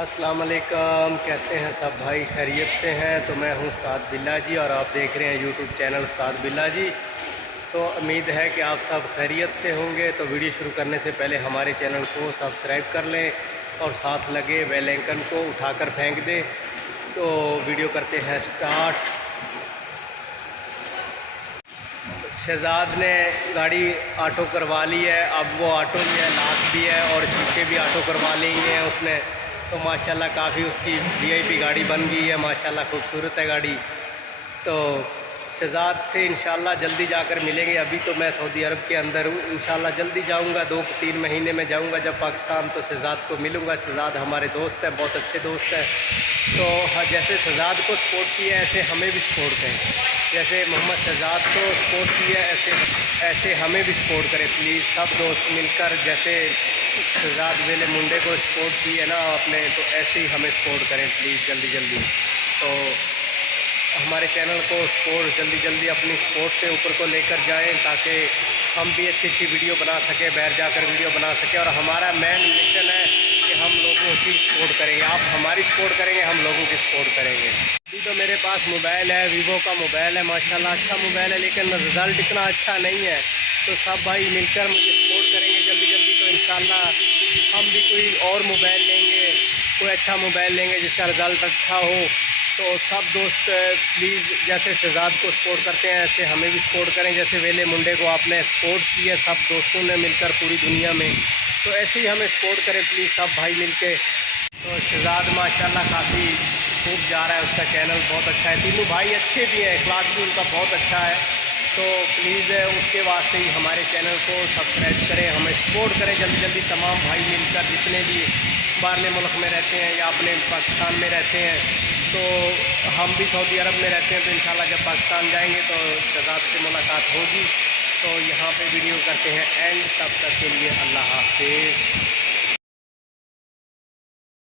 अस्सलाम वालेकुम। कैसे हैं सब भाई? खैरियत से हैं? तो मैं हूं उस्ताद बिल्ला जी और आप देख रहे हैं यूट्यूब चैनल उस्ताद बिल्ला जी। तो उम्मीद है कि आप सब खैरियत से होंगे। तो वीडियो शुरू करने से पहले हमारे चैनल को सब्सक्राइब कर लें और साथ लगे बेल आइकन को उठाकर फेंक दें। तो वीडियो करते हैं स्टार्ट। शहजाद ने गाड़ी ऑटो करवा ली है। अब वो ऑटो भी है, लाख भी है और शीशे भी ऑटो करवा लेंगे हैं उसने। तो माशाल्लाह काफ़ी उसकी वीआईपी गाड़ी बन गई है। माशाल्लाह खूबसूरत है गाड़ी। तो शहजाद से इंशाल्लाह जल्दी जाकर मिलेंगे। अभी तो मैं सऊदी अरब के अंदर हूँ। इंशाल्लाह जल्दी जाऊँगा, 2-3 महीने में जाऊँगा जब पाकिस्तान। तो शहजाद को मिलूँगा। शहजाद हमारे दोस्त है, बहुत अच्छे दोस्त है। तो जैसे शहजाद को सपोर्ट किया है ऐसे हमें भी सपोर्ट करें। जैसे मोहम्मद शहजाद को सपोर्ट किया ऐसे हमें भी सपोर्ट करें प्लीज़। सब दोस्त मिलकर जैसे शहजाद वेले मुंडे को सपोर्ट किए ना आपने, तो ऐसे ही हमें सपोर्ट करें प्लीज़ जल्दी जल्दी। तो हमारे चैनल को सपोर्ट जल्दी अपनी सपोर्ट से ऊपर को लेकर जाएं ताकि हम भी अच्छी अच्छी वीडियो बना सकें, बाहर जाकर वीडियो बना सकें। और हमारा मेन मिशन है कि हम लोगों की सपोर्ट करेंगे। आप हमारी सपोर्ट करेंगे, हम लोगों की सपोर्ट करेंगे। अभी तो मेरे पास मोबाइल है, वीवो का मोबाइल है, माशाल्लाह अच्छा मोबाइल है, लेकिन रिज़ल्ट इतना अच्छा नहीं है। तो सब भाई मिलकर मुझे सपोर्ट करेंगे जल्दी। तो इंशाल्लाह हम भी कोई और मोबाइल लेंगे, कोई अच्छा मोबाइल लेंगे जिसका रिज़ल्ट अच्छा हो। तो सब दोस्त प्लीज़ जैसे शहजाद को सपोर्ट करते हैं ऐसे हमें भी सपोर्ट करें। जैसे वेले मुंडे को आपने सपोर्ट किया सब दोस्तों ने मिलकर पूरी दुनिया में, तो ऐसे ही हमें सपोर्ट करें प्लीज़ सब भाई मिलके। तो शहजाद माशाल्लाह काफ़ी खूब जा रहा है, उसका चैनल बहुत अच्छा है। तीनों भाई अच्छे भी हैं, इखलाक भी उनका बहुत अच्छा है। तो प्लीज़ उसके वास्ते ही हमारे चैनल को सब्सक्राइब करें, हमें सपोर्ट करें जल्दी तमाम भाई मिलकर जितने भी बाहरले मुल्क में रहते हैं या अपने पाकिस्तान में रहते हैं। तो हम भी सऊदी अरब में रहते हैं। तो इंशाल्लाह जब पाकिस्तान जाएंगे तो शहजाद से मुलाकात होगी। तो यहाँ पे वीडियो करते हैं एंड। तब तक के लिए अल्लाह हाफ़िज़।